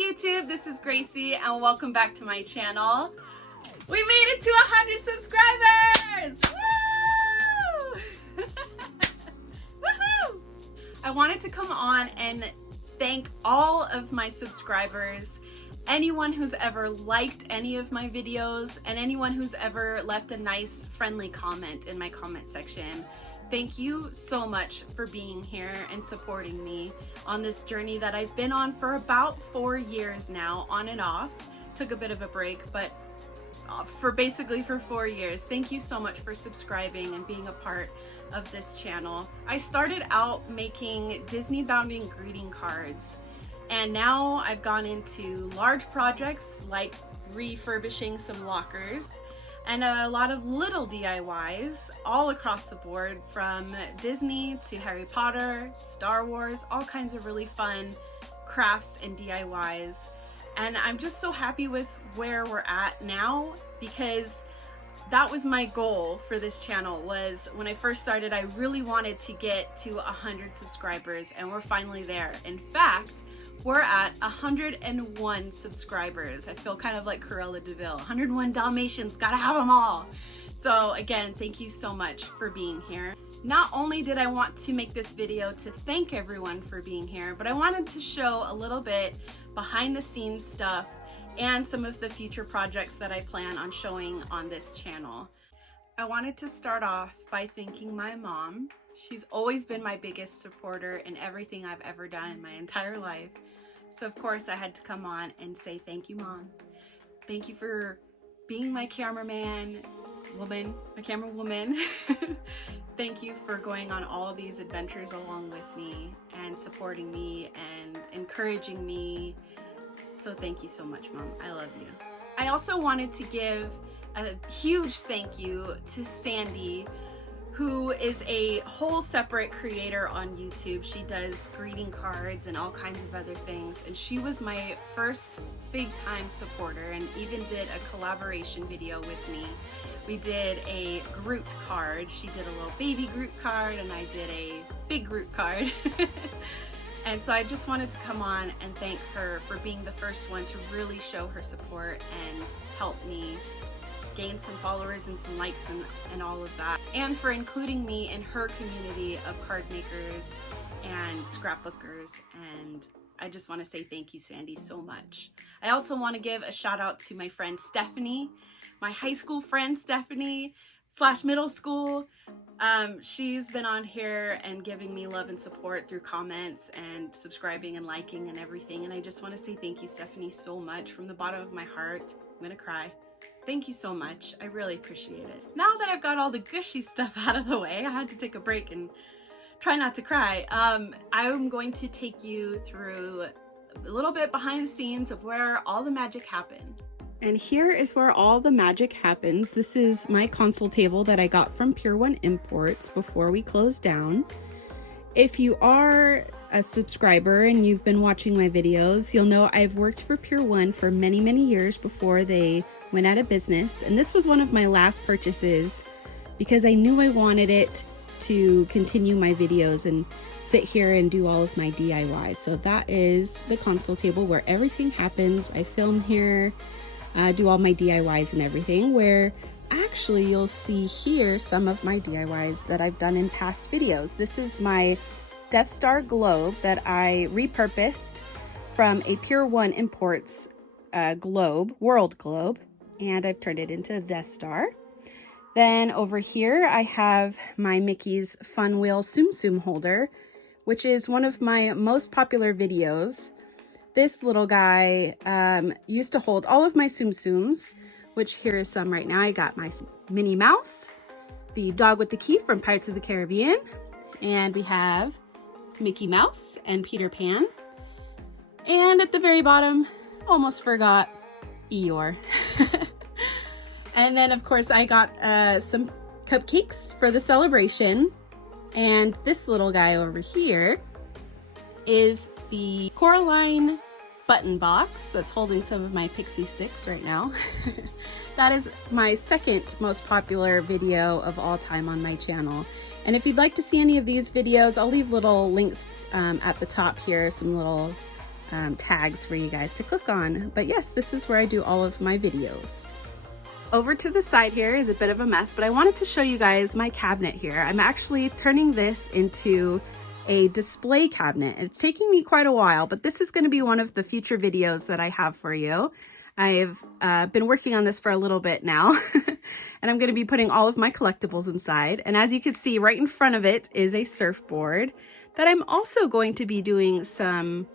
YouTube, this is Gracie and welcome back to my channel. We made it to 100 subscribers! Woo! Woohoo! I wanted to come on and thank all of my subscribers, anyone who's ever liked any of my videos, and anyone who's ever left a nice friendly comment in my comment section. Thank you so much for being here and supporting me on this journey that I've been on for about 4 years now, on and off. Took a bit of a break, but basically for 4 years. Thank you so much for subscribing and being a part of this channel. I started out making Disney bounding greeting cards, and now I've gone into large projects like refurbishing some lockers, and a lot of little DIYs all across the board, from Disney to Harry Potter, Star Wars, all kinds of really fun crafts and DIYs. And I'm just so happy with where we're at now, because that was my goal for this channel. Was when I first started, I really wanted to get to 100 subscribers, and we're finally there. In fact, we're at 101 subscribers. I feel kind of like Cruella de Vil. 101 Dalmatians, gotta have them all. So again, thank you so much for being here. Not only did I want to make this video to thank everyone for being here, but I wanted to show a little bit behind the scenes stuff and some of the future projects that I plan on showing on this channel. I wanted to start off by thanking my mom. She's always been my biggest supporter in everything I've ever done in my entire life. So of course I had to come on and say thank you, Mom. Thank you for being my camera woman. Thank you for going on all of these adventures along with me and supporting me and encouraging me. So thank you so much, Mom. I love you. I also wanted to give a huge thank you to Sandy, who is a whole separate creator on YouTube. She does greeting cards and all kinds of other things, and she was my first big time supporter and even did a collaboration video with me. We did a Groot card. She did a little baby Groot card and I did a big Groot card. And so I just wanted to come on and thank her for being the first one to really show her support and help me gain some followers and some likes and all of that, and for including me in her community of card makers and scrapbookers. And I just want to say thank you, Sandy, so much. I also want to give a shout out to my friend Stephanie, my high school friend Stephanie / middle school. She's been on here and giving me love and support through comments and subscribing and liking and everything, and I just want to say thank you, Stephanie, so much from the bottom of my heart. I'm gonna cry. Thank you so much. I really appreciate it. Now that I've got all the gushy stuff out of the way, I had to take a break and try not to cry. I'm going to take you through a little bit behind the scenes of where all the magic happens. And here is where all the magic happens. This is my console table that I got from Pier 1 Imports before we closed down. If you are a subscriber and you've been watching my videos, you'll know I've worked for Pier 1 for many, many years before they went out of business. And this was one of my last purchases because I knew I wanted it to continue my videos and sit here and do all of my DIYs. So that is the console table where everything happens. I film here, do all my DIYs and everything, where actually you'll see here some of my DIYs that I've done in past videos. This is my Death Star globe that I repurposed from a Pier 1 Imports world globe, and I've turned it into a Death Star. Then over here I have my Mickey's Fun Wheel Tsum Tsum holder, which is one of my most popular videos. This little guy used to hold all of my Tsum Tsums, which here is some right now. I got my Minnie Mouse, the dog with the key from Pirates of the Caribbean, and we have Mickey Mouse and Peter Pan. And at the very bottom, almost forgot, Eeyore. And then of course I got some cupcakes for the celebration. And this little guy over here is the Coraline button box that's holding some of my pixie sticks right now. That is my second most popular video of all time on my channel. And if you'd like to see any of these videos, I'll leave little links at the top here, some little tags for you guys to click on. But yes, this is where I do all of my videos. Over to the side here is a bit of a mess, but I wanted to show you guys my cabinet here. I'm actually turning this into a display cabinet. It's taking me quite a while, but this is going to be one of the future videos that I have for you. I've been working on this for a little bit now, and I'm going to be putting all of my collectibles inside. And as you can see, right in front of it is a surfboard that I'm also going to be doing some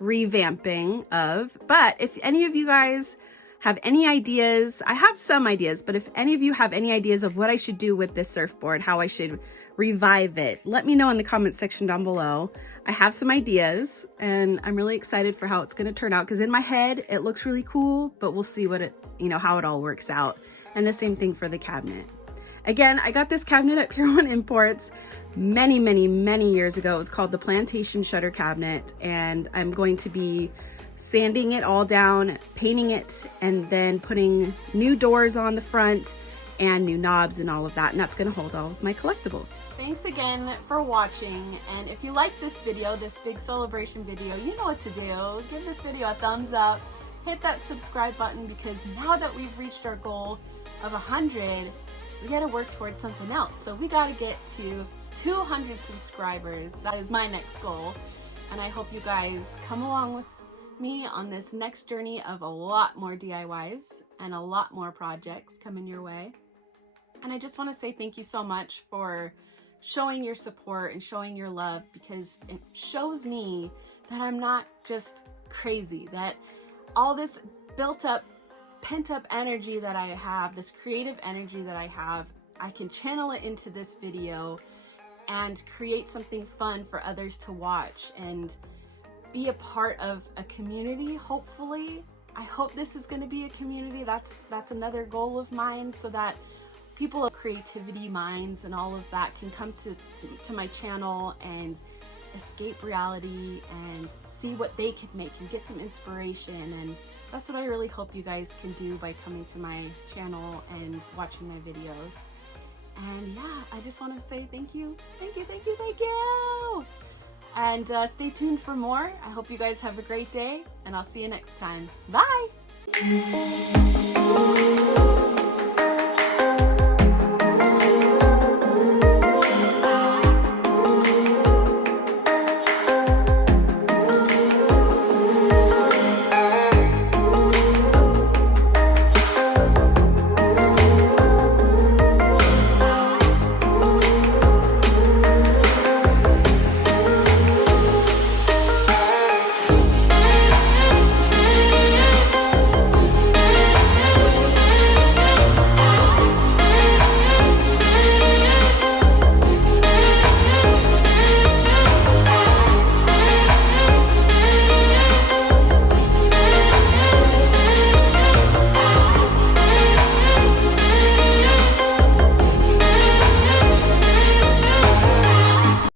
revamping of. But if any of you guys have any ideas, I have some ideas, but if any of you have any ideas of what I should do with this surfboard, how I should revive it, let me know in the comment section down below. I have some ideas and I'm really excited for how it's going to turn out, because in my head it looks really cool, but we'll see what it, how it all works out. And the same thing for the cabinet. Again, I got this cabinet at Pier 1 Imports many years ago. It was called the Plantation Shutter Cabinet, and I'm going to be sanding it all down, painting it, and then putting new doors on the front and new knobs and all of that, and that's going to hold all of my collectibles. Thanks again for watching, and if you like this video, this big celebration video, you know what to do. Give this video a thumbs up, hit that subscribe button, because now that we've reached our goal of 100, we got to work towards something else. So we got to get to 200 subscribers. That is my next goal, and I hope you guys come along with me on this next journey of a lot more DIYs and a lot more projects coming your way. And I just want to say thank you so much for showing your support and showing your love, because it shows me that I'm not just crazy, that all this built up, pent up energy that I have, this creative energy that I have, I can channel it into this video and create something fun for others to watch and be a part of a community. Hopefully, I hope this is going to be a community. That's another goal of mine, so that people of creativity minds and all of that can come to my channel and escape reality and see what they could make and get some inspiration. And that's what I really hope you guys can do by coming to my channel and watching my videos. And yeah, I just want to say thank you. And stay tuned for more. I hope you guys have a great day, and I'll see you next time. Bye!